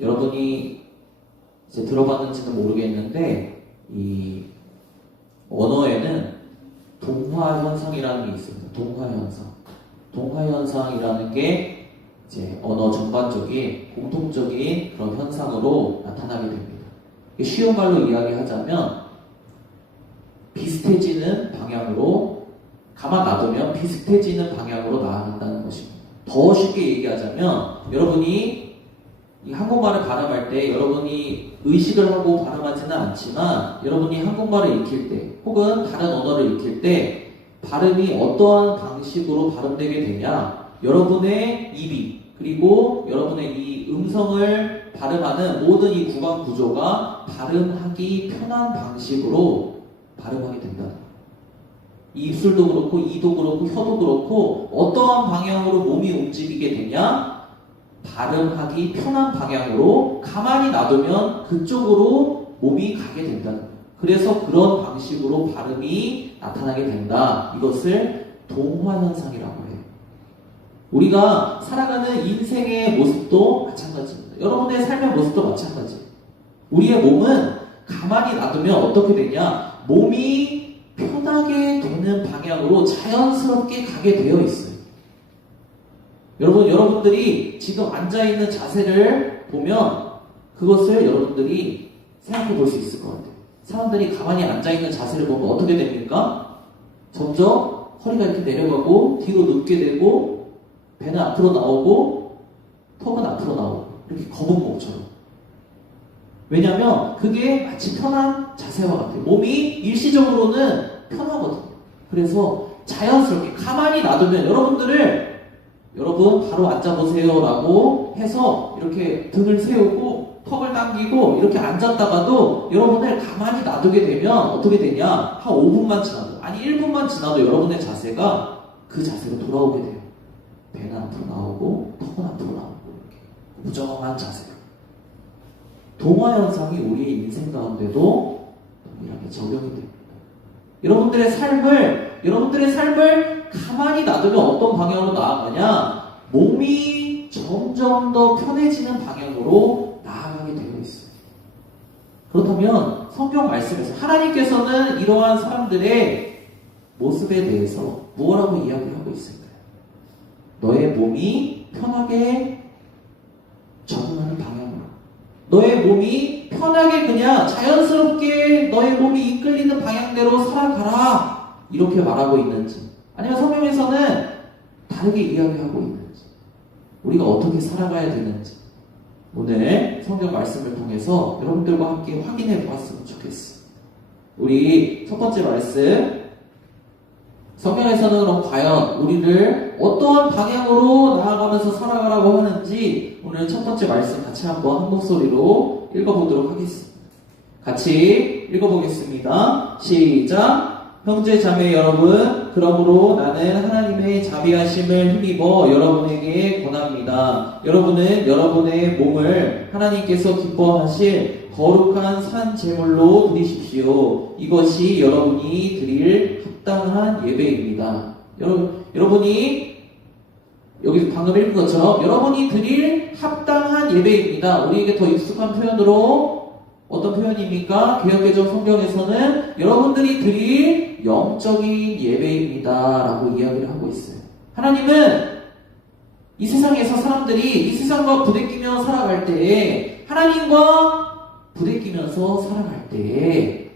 여러분이 이제 들어봤는지는 모르겠는데 이 언어에는 동화 현상이라는 게 있습니다. 동화 현상. 동화 현상이라는 게 이제 언어 전반적인 공통적인 그런 현상으로 나타나게 됩니다. 쉬운 말로 이야기하자면 비슷해지는 방향으로 가만 놔두면 비슷해지는 방향으로 나아간다는 것입니다. 더 쉽게 얘기하자면 여러분이 이 한국말을 발음할 때 여러분이 의식을 하고 발음하지는 않지만 여러분이 한국말을 익힐 때 혹은 다른 언어를 익힐 때 발음이 어떠한 방식으로 발음되게 되냐, 여러분의 입이 그리고 여러분의 이 음성을 발음하는 모든 이 구강 구조가 발음하기 편한 방식으로 발음하게 된다. 입술도 그렇고 이도 그렇고 혀도 그렇고 어떠한 방향으로 몸이 움직이게 되냐, 발음하기 편한 방향으로 가만히 놔두면 그쪽으로 몸이 가게 된다는 거예요. 그래서 그런 방식으로 발음이 나타나게 된다. 이것을 동화현상이라고 해요. 우리가 살아가는 인생의 모습도 마찬가지입니다. 여러분의 삶의 모습도 마찬가지예요. 우리의 몸은 가만히 놔두면 어떻게 되냐, 몸이 편하게 되는 방향으로 자연스럽게 가게 되어 있어요. 여러분들이 지금 앉아있는 자세를 보면 그것을 여러분들이 생각해 볼 수 있을 것 같아요. 사람들이 가만히 앉아있는 자세를 보면 어떻게 됩니까? 점점 허리가 이렇게 내려가고 뒤로 눕게 되고 배는 앞으로 나오고 턱은 앞으로 나오고 이렇게 거북목처럼. 왜냐하면 그게 마치 편한 자세와 같아요. 몸이 일시적으로는 편하거든요. 그래서 자연스럽게 가만히 놔두면 여러분 바로 앉아보세요 라고 해서 이렇게 등을 세우고 턱을 당기고 이렇게 앉았다가도 여러분을 가만히 놔두게 되면 어떻게 되냐, 한 5분만 지나도, 아니 1분만 지나도 여러분의 자세가 그 자세로 돌아오게 돼요. 배는 앞으로 나오고 턱은 앞으로 나오고 이렇게 무정한 자세로. 동화현상이 우리의 인생 가운데도 동일하게 적용이 됩니다. 여러분들의 삶을 가만히 놔두면 어떤 방향으로 나아가냐, 몸이 점점 더 편해지는 방향으로 나아가게 되어 있어요. 그렇다면 성경 말씀에서 하나님께서는 이러한 사람들의 모습에 대해서 무엇라고 이야기를 하고 있을까요? 너의 몸이 편하게 적응하는 방향으로, 너의 몸이 편하게 그냥 자연스럽게 너의 몸이 이끌리는 방향대로 살아가라, 이렇게 말하고 있는지, 아니면 성경에서는 다르게 이야기하고 있는지, 우리가 어떻게 살아가야 되는지 오늘 성경 말씀을 통해서 여러분들과 함께 확인해 보았으면 좋겠어요. 우리 첫 번째 말씀, 성경에서는 그럼 과연 우리를 어떠한 방향으로 나아가면서 살아가라고 하는지 오늘 첫 번째 말씀 같이 한번 한 목소리로 읽어보도록 하겠습니다. 같이 읽어보겠습니다. 시작. 형제 자매 여러분, 그러므로 나는 하나님의 자비하심을 힘입어 여러분에게 권합니다. 여러분은 여러분의 몸을 하나님께서 기뻐하실 거룩한 산 제물로 드리십시오. 이것이 여러분이 드릴 합당한 예배입니다. 여러분이 여기 방금 읽은 것처럼 여러분이 드릴 합당한 예배입니다. 우리에게 더 익숙한 표현으로 어떤 표현입니까? 개역개정 성경에서는 여러분들이 드릴 영적인 예배입니다 라고 이야기를 하고 있어요. 하나님은 이 세상에서 사람들이 이 세상과 부대끼며 살아갈 때에, 하나님과 부대끼면서 살아갈 때에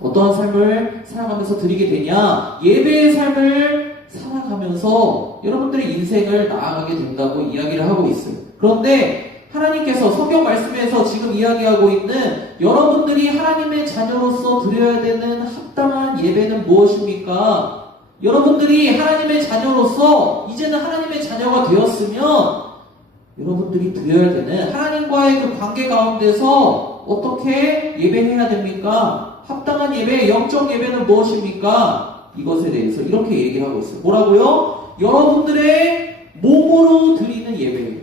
어떠한 삶을 살아가면서 드리게 되냐, 예배의 삶을 살아가면서 여러분들의 인생을 나아가게 된다고 이야기를 하고 있어요. 그런데 하나님께서 성경 말씀에서 지금 이야기하고 있는 여러분들이 하나님의 자녀로서 드려야 되는 합당한 예배는 무엇입니까? 여러분들이 하나님의 자녀로서 이제는 하나님의 자녀가 되었으면 여러분들이 드려야 되는 하나님과의 그 관계 가운데서 어떻게 예배해야 됩니까? 합당한 예배, 영적 예배는 무엇입니까? 이것에 대해서 이렇게 얘기를 하고 있어요. 뭐라고요? 여러분들의 몸으로 드리는 예배예요.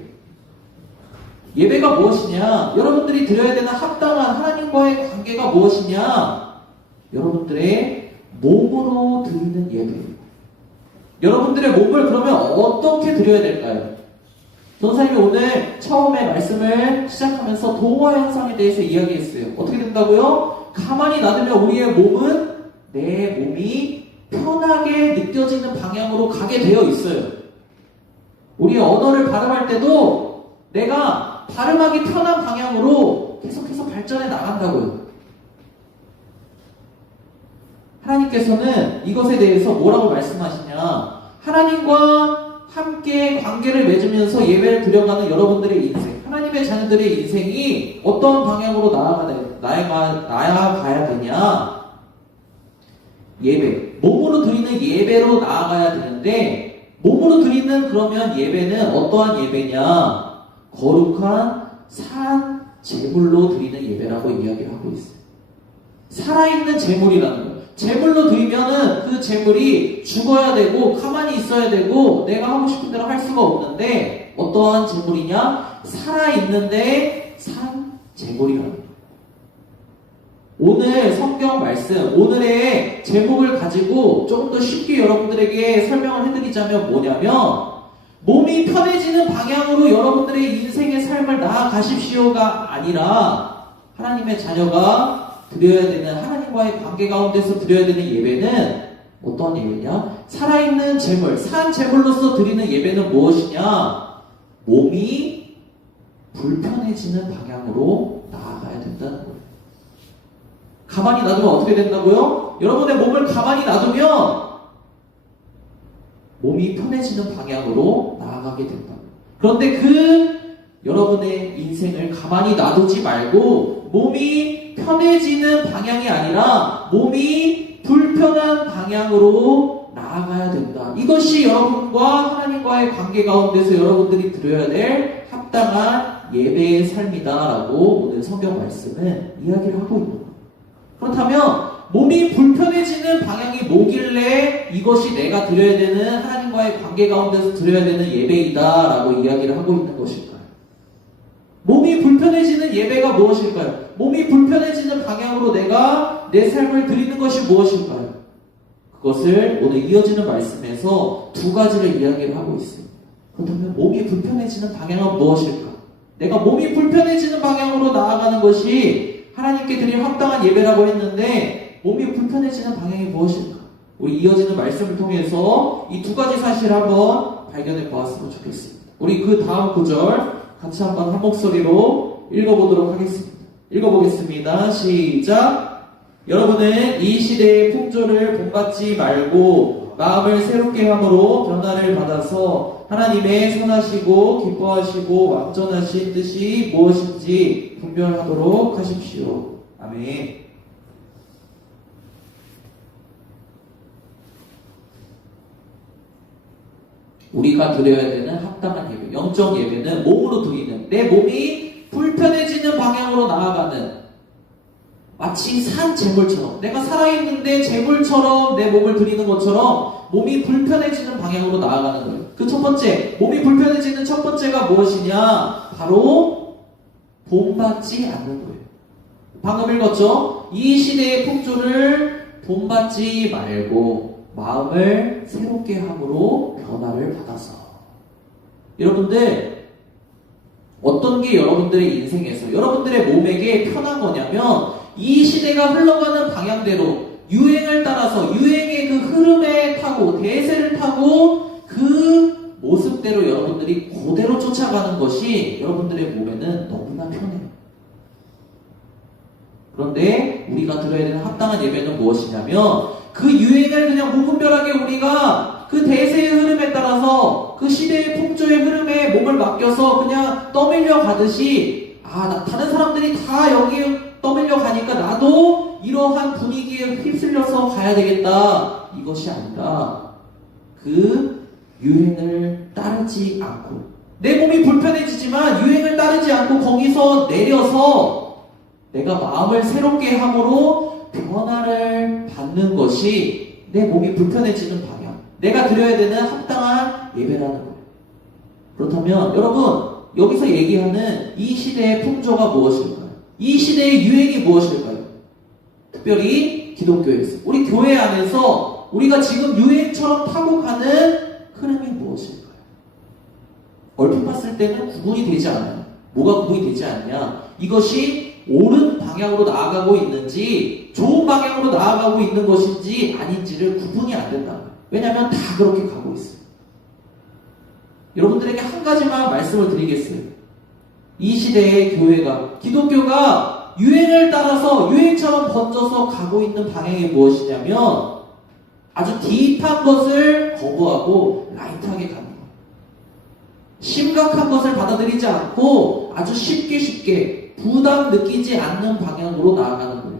예배가 무엇이냐? 여러분들이 드려야 되는 합당한 하나님과의 관계가 무엇이냐? 여러분들의 몸으로 드리는 예배예요. 여러분들의 몸을 그러면 어떻게 드려야 될까요? 전사님이 오늘 처음에 말씀을 시작하면서 동화 현상에 대해서 이야기했어요. 어떻게 된다고요? 가만히 놔두면 우리의 몸은 내 몸이 편하게 느껴지는 방향으로 가게 되어 있어요. 우리 언어를 발음할 때도 내가 발음하기 편한 방향으로 계속해서 발전해 나간다고요. 하나님께서는 이것에 대해서 뭐라고 말씀하시냐? 하나님과 함께 관계를 맺으면서 예배를 드려가는 여러분들의 인생, 하나님의 자녀들의 인생이 어떤 방향으로 나아가야 되냐? 예배, 몸으로 드리는 예배로 나아가야 되는데, 몸으로 드리는 그러면 예배는 어떠한 예배냐? 거룩한 산 제물로 드리는 예배라고 이야기를 하고 있어요. 살아있는 제물이라는 거예요. 제물로 드리면은 그 제물이 죽어야 되고 가만히 있어야 되고 내가 하고 싶은 대로 할 수가 없는데, 어떠한 제물이냐? 살아있는데 산 제물이라는 거예요. 오늘 성경 말씀, 오늘의 제목을 가지고 조금 더 쉽게 여러분들에게 설명을 해드리자면 뭐냐면, 몸이 편해지는 방향으로 여러분들의 인생의 삶을 나아가십시오가 아니라, 하나님의 자녀가 드려야 되는, 하나님과의 관계 가운데서 드려야 되는 예배는 어떤 예배냐? 살아있는 제물, 산 제물로서 드리는 예배는 무엇이냐? 몸이 불편해지는 방향으로 나아가야 된다는 거예요. 가만히 놔두면 어떻게 된다고요? 여러분의 몸을 가만히 놔두면 몸이 편해지는 방향으로 나아가게 된다고요. 그런데 여러분의 인생을 가만히 놔두지 말고 몸이 편해지는 방향이 아니라 몸이 불편한 방향으로 나아가야 된다. 이것이 여러분과 하나님과의 관계 가운데서 여러분들이 드려야 될 합당한 예배의 삶이다라고 오늘 성경 말씀은 이야기를 하고 있는 거예요. 그렇다면 몸이 불편해지는 방향이 뭐길래 이것이 내가 드려야 되는, 하나님과의 관계 가운데서 드려야 되는 예배이다라고 이야기를 하고 있는 것일까요? 몸이 불편해지는 예배가 무엇일까요? 몸이 불편해지는 방향으로 내가 내 삶을 드리는 것이 무엇일까요? 그것을 오늘 이어지는 말씀에서 두 가지를 이야기를 하고 있습니다. 그렇다면 몸이 불편해지는 방향은 무엇일까? 내가 몸이 불편해지는 방향으로 나아가는 것이 하나님께 드릴 합당한 예배라고 했는데, 몸이 불편해지는 방향이 무엇일까? 우리 이어지는 말씀을 통해서 이 두 가지 사실을 한번 발견해 보았으면 좋겠습니다. 우리 그 다음 구절 같이 한번 한 목소리로 읽어보도록 하겠습니다. 읽어보겠습니다. 시작! 여러분은 이 시대의 풍조를 본받지 말고 마음을 새롭게 함으로 변화를 받아서 하나님의 선하시고 기뻐하시고 완전하신 뜻이 무엇인지 분별하도록 하십시오. 아멘. 우리가 드려야 되는 합당한 예배, 영적 예배는 몸으로 드리는, 내 몸이 불편해지는 방향으로 나아가는, 마치 산 제물처럼, 내가 살아있는데 제물처럼 내 몸을 드리는 것처럼 몸이 불편해지는 방향으로 나아가는 거예요. 그 첫 번째, 몸이 불편해지는 첫 번째가 무엇이냐? 바로 본받지 않는 거예요. 방금 읽었죠? 이 시대의 풍조를 본받지 말고 마음을 새롭게 함으로 변화를 받아서. 여러분들, 어떤 게 여러분들의 인생에서, 여러분들의 몸에게 편한 거냐면, 이 시대가 흘러가는 방향대로 유행을 따라서, 유행의 그 흐름에 타고, 대세를 타고 그 모습대로 여러분들이 그대로 쫓아가는 것이 여러분들의 몸에는 너무나 편해요. 그런데 우리가 드려야 되는 합당한 예배는 무엇이냐면, 그 유행을 그냥 무분별하게 우리가 그 대세의 흐름에 따라서, 그 시대의 풍조의 흐름에 몸을 맡겨서 그냥 떠밀려 가듯이, 다른 사람들이 다 여기 떠밀려 가니까 나도 이러한 분위기에 휩쓸려서 가야 되겠다. 이것이 아니라 그 유행을 따르지 않고, 내 몸이 불편해지지만 유행을 따르지 않고 거기서 내려서 내가 마음을 새롭게 함으로 변화를 받는 것이 내 몸이 불편해지는 방향, 내가 드려야 되는 합당한 예배라는 거예요. 그렇다면 여러분, 여기서 얘기하는 이 시대의 풍조가 무엇일까요? 이 시대의 유행이 무엇일까요? 특별히 기독교에서, 우리 교회 안에서 우리가 지금 유행처럼 타고 가는 흐름이 무엇일까요? 얼핏 봤을 봤을 때는 구분이 되지 않아요. 뭐가 구분이 되지 않냐? 이것이 옳은 방향으로 나아가고 있는지 좋은 방향으로 나아가고 있는 것인지 아닌지를 구분이 안 된다. 왜냐하면 다 그렇게 가고 있어요. 여러분들에게 한 가지만 말씀을 드리겠어요. 이 시대의 교회가, 기독교가 유행을 따라서 유행처럼 번져서 가고 있는 방향이 무엇이냐면 아주 딥한 것을 거부하고 라이트하게 가는 거예요. 심각한 것을 받아들이지 않고 아주 쉽게 부담 느끼지 않는 방향으로 나아가는 거예요.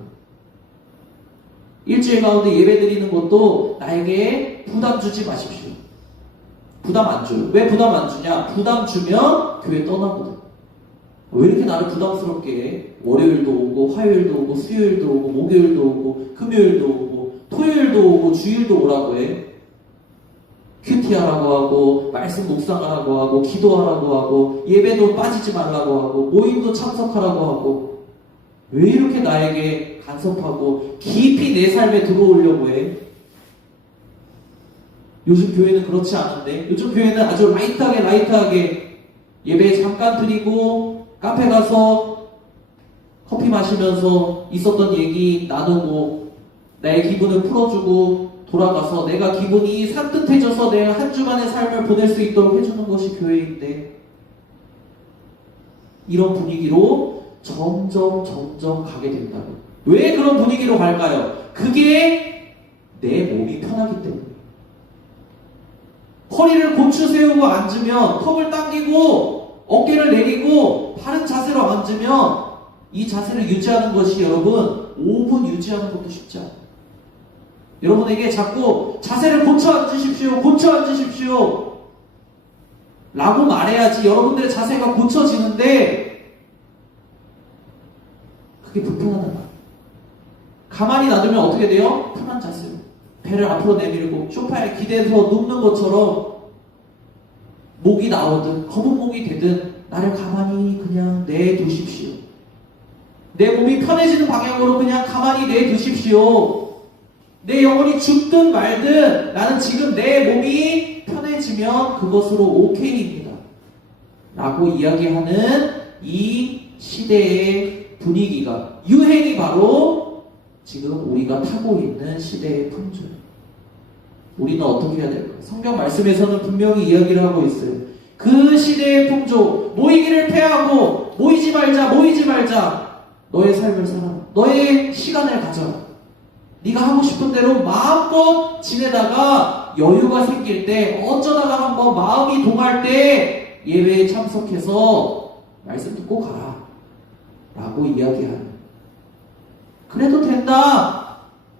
일주일 가운데 예배 드리는 것도 나에게 부담 주지 마십시오. 부담 안 줘요. 왜 부담 안 주냐? 부담 주면 교회 떠나거든. 왜 이렇게 나를 부담스럽게 해? 월요일도 오고 화요일도 오고 수요일도 오고 목요일도 오고 금요일도 오고 토요일도 오고 주일도 오라고 해. 큐티하라고 하고 말씀 묵상하라고 하고 기도하라고 하고 예배도 빠지지 말라고 하고 모임도 참석하라고 하고 왜 이렇게 나에게 간섭하고 깊이 내 삶에 들어오려고 해? 요즘 교회는 그렇지 않은데 요즘 교회는 아주 라이트하게 예배 잠깐 드리고 카페 가서 커피 마시면서 있었던 얘기 나누고 나의 기분을 풀어주고 돌아가서 내가 기분이 산뜻해져서 내가 한 주간의 삶을 보낼 수 있도록 해주는 것이 교회인데 이런 분위기로 점점 가게 된다고. 왜 그런 분위기로 갈까요? 그게 내 몸이 편하기 때문에. 허리를 고추 세우고 앉으면 턱을 당기고 어깨를 내리고 바른 자세로 앉으면 이 자세를 유지하는 것이 여러분 5분 유지하는 것도 쉽지 않아요. 여러분에게 자꾸 자세를 고쳐 앉으십시오 라고 말해야지 여러분들의 자세가 고쳐지는데 그게 불편하단 말이에요. 가만히 놔두면 어떻게 돼요? 편한 자세로 배를 앞으로 내밀고 소파에 기대서 눕는 것처럼 목이 나오든 검은 목이 되든 나를 가만히 그냥 내두십시오. 내 몸이 편해지는 방향으로 그냥 가만히 내두십시오. 내 영혼이 죽든 말든 나는 지금 내 몸이 편해지면 그것으로 오케이입니다. 라고 이야기하는 이 시대의 분위기가 유행이 바로 지금 우리가 타고 있는 시대의 풍조예요. 우리는 어떻게 해야 될까요? 성경 말씀에서는 분명히 이야기를 하고 있어요. 그 시대의 풍조, 모이기를 패하고 모이지 말자. 너의 삶을 살아. 너의 시간을 가져라. 네가 하고 싶은 대로 마음껏 지내다가 여유가 생길 때 어쩌다가 한번 마음이 동할 때 예배에 참석해서 말씀 듣고 가라 라고 이야기하는, 그래도 된다,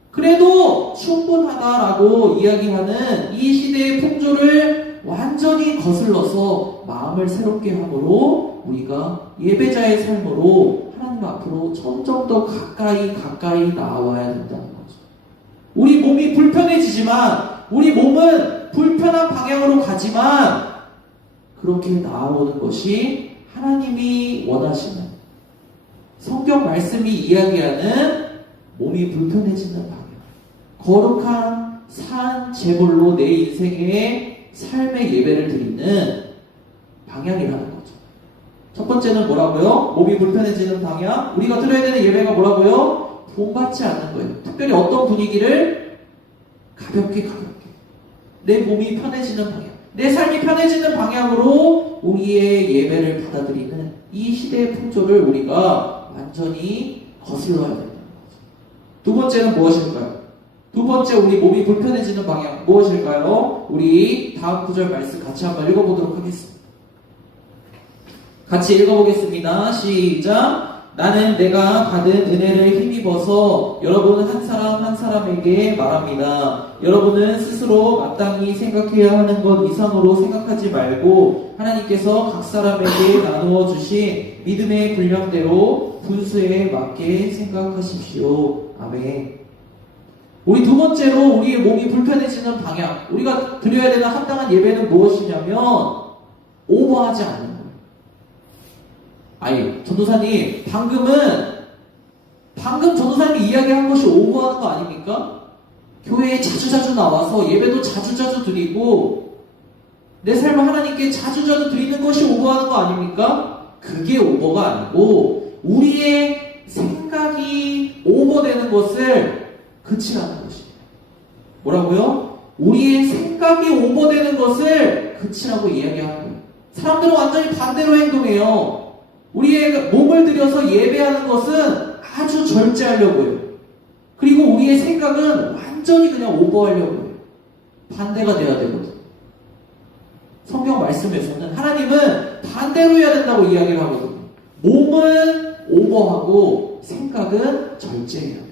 그래도 충분하다라고 이야기하는 이 시대의 풍조를 완전히 거슬러서 마음을 새롭게 함으로 우리가 예배자의 삶으로 하나님 앞으로 점점 더 가까이 나아와야 된다는 거죠. 우리 몸이 불편해지지만, 우리 몸은 불편한 방향으로 가지만 그렇게 나아오는 것이 하나님이 원하시는, 성경 말씀이 이야기하는 몸이 불편해지는 방향, 거룩한 산 제물로 내 인생의 삶의 예배를 드리는 방향이라는 거죠. 첫 번째는 뭐라고요? 몸이 불편해지는 방향. 우리가 드려야 되는 예배가 뭐라고요? 본받지 않는 거예요. 특별히 어떤 분위기를 가볍게 내 몸이 편해지는 방향, 내 삶이 편해지는 방향으로 우리의 예배를 받아들이는 이 시대의 풍조를 우리가 완전히 거슬러야 된다는 거죠. 두 번째는 무엇일까요? 두 번째 우리 몸이 불편해지는 방향 무엇일까요? 우리 다음 구절 말씀 같이 한번 읽어보도록 하겠습니다. 같이 읽어보겠습니다. 시작. 나는 내가 받은 은혜를 힘입어서 여러분 한 사람 한 사람에게 말합니다. 여러분은 스스로 마땅히 생각해야 하는 것 이상으로 생각하지 말고 하나님께서 각 사람에게 나누어 주신 믿음의 분량대로 분수에 맞게 생각하십시오. 아멘. 우리 두 번째로 우리의 몸이 불편해지는 방향, 우리가 드려야 되는 합당한 예배는 무엇이냐면 오버하지 않는 거예요. 아니, 전도사님, 방금 전도사님이 이야기한 것이 오버하는 거 아닙니까? 교회에 자주자주 나와서 예배도 자주자주 드리고 내 삶을 하나님께 자주자주 드리는 것이 오버하는 거 아닙니까? 그게 오버가 아니고 우리의 생각이 오버되는 것을 그치라는 것이에요. 뭐라고요? 우리의 생각이 오버되는 것을 그치라고 이야기하는 거예요. 사람들은 완전히 반대로 행동해요. 우리의 몸을 들여서 예배하는 것은 아주 절제하려고 해요. 그리고 우리의 생각은 완전히 그냥 오버하려고 해요. 반대가 돼야 되거든. 성경 말씀에서는 하나님은 반대로 해야 된다고 이야기를 하거든요. 몸은 오버하고 생각은 절제해야 돼요.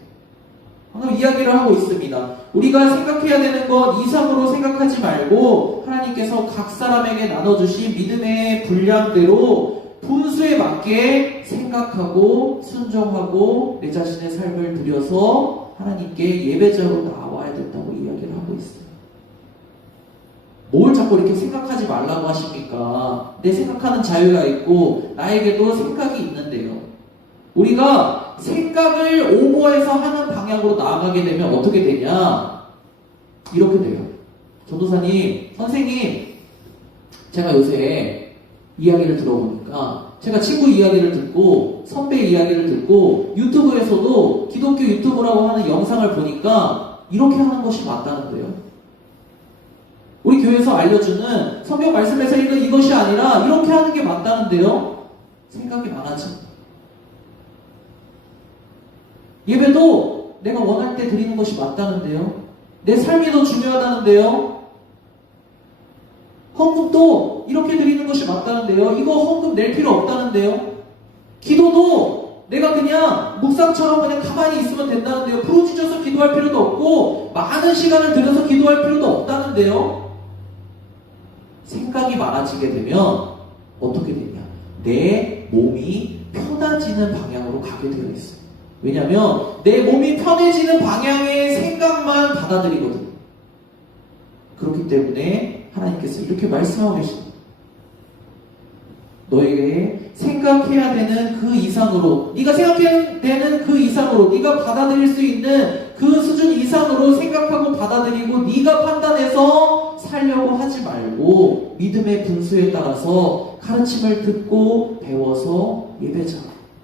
방금 이야기를 하고 있습니다. 우리가 생각해야 되는 것 이상으로 생각하지 말고 하나님께서 각 사람에게 나눠주신 믿음의 분량대로 분수에 맞게 생각하고 순종하고 내 자신의 삶을 들여서 하나님께 예배자로 나와야 된다고 이야기를 하고 있어요. 뭘 자꾸 이렇게 생각하지 말라고 하십니까? 내 생각하는 자유가 있고 나에게도 생각이 있는데요. 우리가 생각을 오버해서 하는 방향으로 나아가게 되면 어떻게 되냐? 이렇게 돼요. 전도사님, 선생님, 제가 요새 이야기를 들어보니까 제가 친구 이야기를 듣고 선배 이야기를 듣고 유튜브에서도 기독교 유튜브라고 하는 영상을 보니까 이렇게 하는 것이 맞다는데요. 우리 교회에서 알려주는 성경 말씀에서 읽은 이것이 아니라 이렇게 하는 게 맞다는데요. 생각이 많아집니다. 예배도 내가 원할 때 드리는 것이 맞다는데요. 내 삶이 더 중요하다는데요. 헌금도 이렇게 드리는 것이 맞다는데요. 이거 헌금 낼 필요 없다는데요. 기도도 내가 그냥 묵상처럼 그냥 가만히 있으면 된다는데요. 부르짖어서 기도할 필요도 없고 많은 시간을 들여서 기도할 필요도 없다는데요. 생각이 많아지게 되면 어떻게 되냐? 내 몸이 편해지는 방향으로 가게 되어 있어요. 왜냐하면 내 몸이 편해지는 방향의 생각만 받아들이거든요. 그렇기 때문에 하나님께서 이렇게 말씀하고 계십니다. 너에게 생각해야 되는 그 이상으로, 네가 생각해야 되는 그 이상으로, 네가 받아들일 수 있는 그 수준 이상으로 생각하고 받아들이고 네가 판단해서 살려고 하지 말고 믿음의 분수에 따라서 가르침을 듣고 배워서 예배자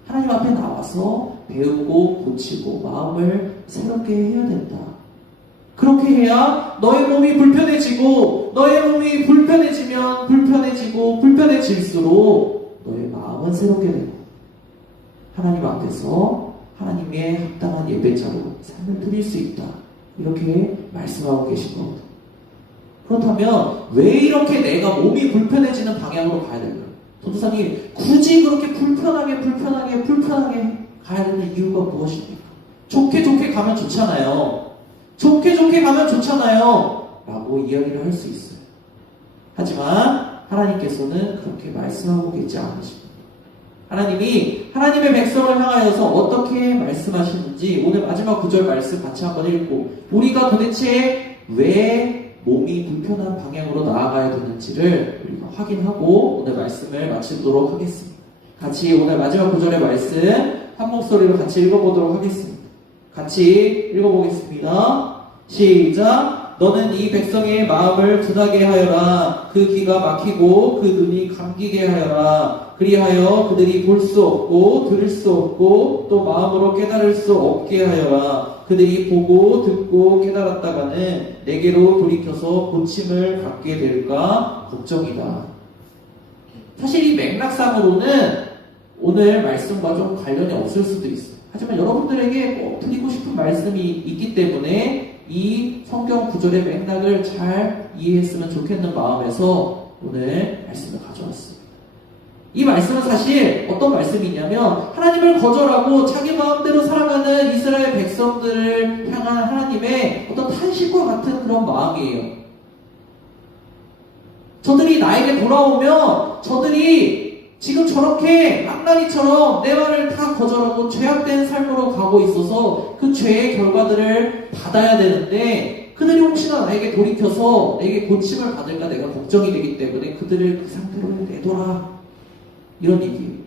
하나님 앞에 나와서 배우고 고치고 마음을 새롭게 해야 된다. 그렇게 해야 너의 몸이 불편해지고 너의 몸이 불편해지면 불편해지고 불편해질수록 너의 마음은 새롭게 되고 하나님 앞에서 하나님의 합당한 예배자로 삶을 드릴 수 있다. 이렇게 말씀하고 계신 겁니다. 그렇다면 왜 이렇게 내가 몸이 불편해지는 방향으로 가야 될까요? 전도사님, 굳이 그렇게 불편하게 가야 되는 이유가 무엇입니까? 좋게 가면 좋잖아요. 좋게 가면 좋잖아요. 라고 이야기를 할 수 있어요. 하지만 하나님께서는 그렇게 말씀하고 계지 않으십니다. 하나님이 하나님의 백성을 향하여서 어떻게 말씀하시는지 오늘 마지막 구절 말씀 같이 한번 읽고 우리가 도대체 왜 몸이 불편한 방향으로 나아가야 되는지를 우리가 확인하고 오늘 말씀을 마치도록 하겠습니다. 같이 오늘 마지막 구절의 말씀 한 목소리로 같이 읽어보도록 하겠습니다. 같이 읽어보겠습니다. 시작. 너는 이 백성의 마음을 둔하게 하여라. 그 귀가 막히고 그 눈이 감기게 하여라. 그리하여 그들이 볼 수 없고 들을 수 없고 또 마음으로 깨달을 수 없게 하여라. 그들이 보고 듣고 깨달았다가는 내게로 돌이켜서 고침을 받게 될까 걱정이다. 사실 이 맥락상으로는 오늘 말씀과 좀 관련이 없을 수도 있어요. 하지만 여러분들에게 꼭 드리고 싶은 말씀이 있기 때문에 이 성경 구절의 맥락을 잘 이해했으면 좋겠는 마음에서 오늘 말씀을 가져왔습니다. 이 말씀은 사실 어떤 말씀이냐면 하나님을 거절하고 자기 마음대로 살아가는 이스라엘 백성들을 향한 하나님의 어떤 탄식과 같은 그런 마음이에요. 저들이 나에게 돌아오면 저들이 지금 저렇게 망나니처럼 내 말을 다 거절하고 죄악된 삶으로 가고 있어서 그 죄의 결과들을 받아야 되는데 그들이 혹시나 나에게 돌이켜서 내게 고침을 받을까 내가 걱정이 되기 때문에 그들을 그 상태로 내둬라. 이런 얘기예요.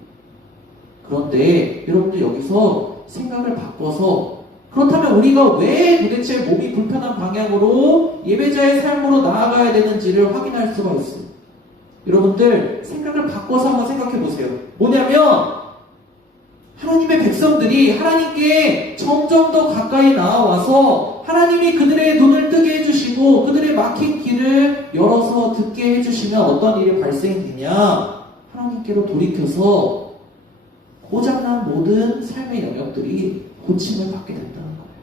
그런데 여러분들 여기서 생각을 바꿔서 그렇다면 우리가 왜 도대체 몸이 불편한 방향으로 예배자의 삶으로 나아가야 되는지를 확인할 수가 있어요. 여러분들 생각을 바꿔서 한번 생각해 보세요. 뭐냐면 하나님의 백성들이 하나님께 점점 더 가까이 나아와서 하나님이 그들의 눈을 뜨게 해주시고 그들의 막힌 길을 열어서 듣게 해주시면 어떤 일이 발생되냐? 하나님께로 돌이켜서 고장난 모든 삶의 영역들이 고침을 받게 된다는 거예요.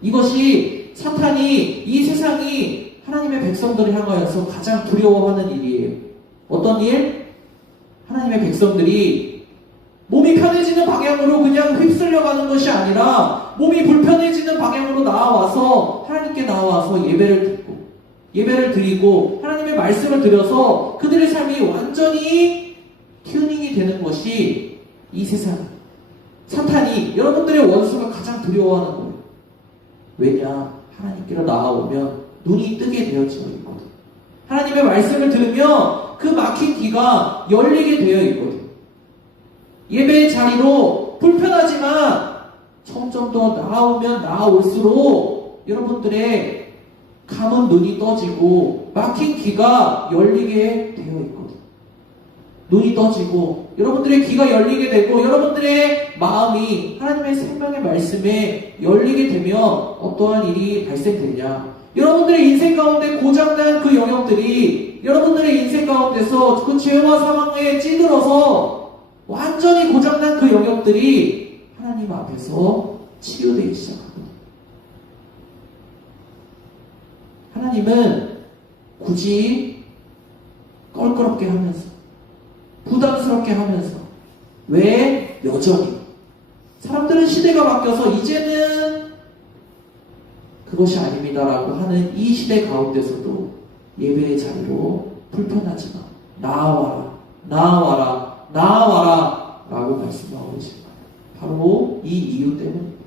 이것이 사탄이 이 세상이 하나님의 백성들을 향하여서 가장 두려워하는 일이에요. 어떤 일? 하나님의 백성들이 몸이 편해지는 방향으로 그냥 휩쓸려 가는 것이 아니라 몸이 불편해지는 방향으로 나아와서 하나님께 나아와서 예배를 드리고 하나님의 말씀을 드려서 그들의 삶이 완전히 튜닝이 되는 것이 이 세상 사탄이 여러분들의 원수가 가장 두려워하는 거예요. 왜냐? 하나님께로 나아오면 눈이 뜨게 되어져 있거든. 하나님의 말씀을 들으면 그 막힌 귀가 열리게 되어 있거든. 예배의 자리로 불편하지만 점점 더 나아오면 나아올수록 여러분들의 감은 눈이 떠지고 막힌 귀가 열리게 되어 있거든. 눈이 떠지고 여러분들의 귀가 열리게 되고 여러분들의 마음이 하나님의 생명의 말씀에 열리게 되면 어떠한 일이 발생되냐? 여러분들의 인생 가운데 고장난 그 영역들이 여러분들의 인생 가운데서 그 죄와 사망에 찌들어서 완전히 고장난 그 영역들이 하나님 앞에서 치유되기 시작합니다. 하나님은 굳이 껄끄럽게 하면서 부담스럽게 하면서 왜 여전히 사람들은 시대가 바뀌어서 이제는 그것이 아닙니다라고 하는 이 시대 가운데서도 예배의 자리로 불편하지만 나아와라 라고 말씀하고 계십니다. 바로 이 이유 때문입니다.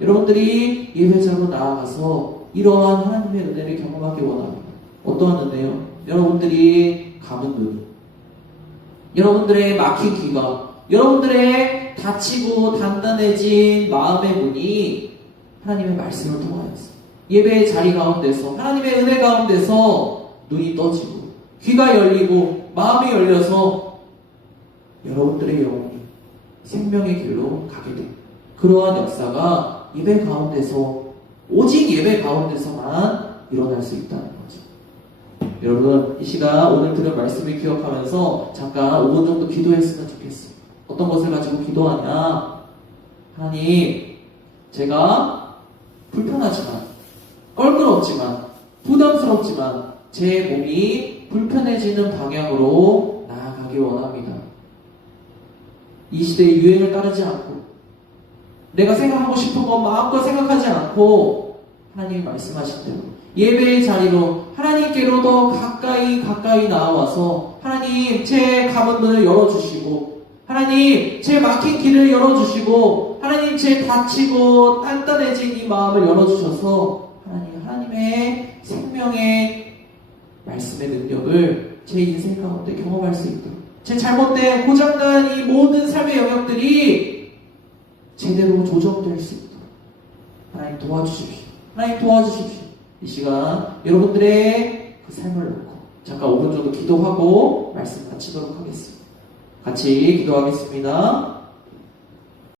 여러분들이 예배자로 나아가서 이러한 하나님의 은혜를 경험하기 원합니다. 어떠한 은혜요? 여러분들이 감은 눈이, 여러분들의 막힌 귀가, 여러분들의 다치고 단단해진 마음의 문이 하나님의 말씀을 통하여서 예배의 자리 가운데서 하나님의 은혜 가운데서 눈이 떠지고 귀가 열리고 마음이 열려서 여러분들의 영혼이 생명의 길로 가게 된 그러한 역사가 예배 가운데서 오직 예배 가운데서만 일어날 수 있다는 거죠. 여러분 이 시간 오늘 들은 말씀을 기억하면서 잠깐 5분 정도 기도했으면 좋겠어요. 어떤 것을 가지고 기도하냐? 하나님, 제가 불편하지만 껄끄럽지만 부담스럽지만 제 몸이 불편해지는 방향으로 나아가기 원합니다. 이 시대의 유행을 따르지 않고 내가 생각하고 싶은 것 마음껏 생각하지 않고 하나님이 말씀하신 대로 예배의 자리로 하나님께로 더 가까이 나와서 하나님 제 감은 문을 열어주시고 하나님 제 막힌 길을 열어주시고 하나님 제 다치고 단단해진 이 마음을 열어주셔서 하나님의 생명의 말씀의 능력을 제 인생 가운데 경험할 수 있도록 제 잘못된 고장난 이 모든 삶의 영역들이 제대로 조정될 수 있도록 하나님 도와주십시오. 하나님 도와주십시오. 이 시간 여러분들의 그 삶을 놓고 잠깐 5분 정도 기도하고 말씀 마치도록 하겠습니다. 같이 기도하겠습니다.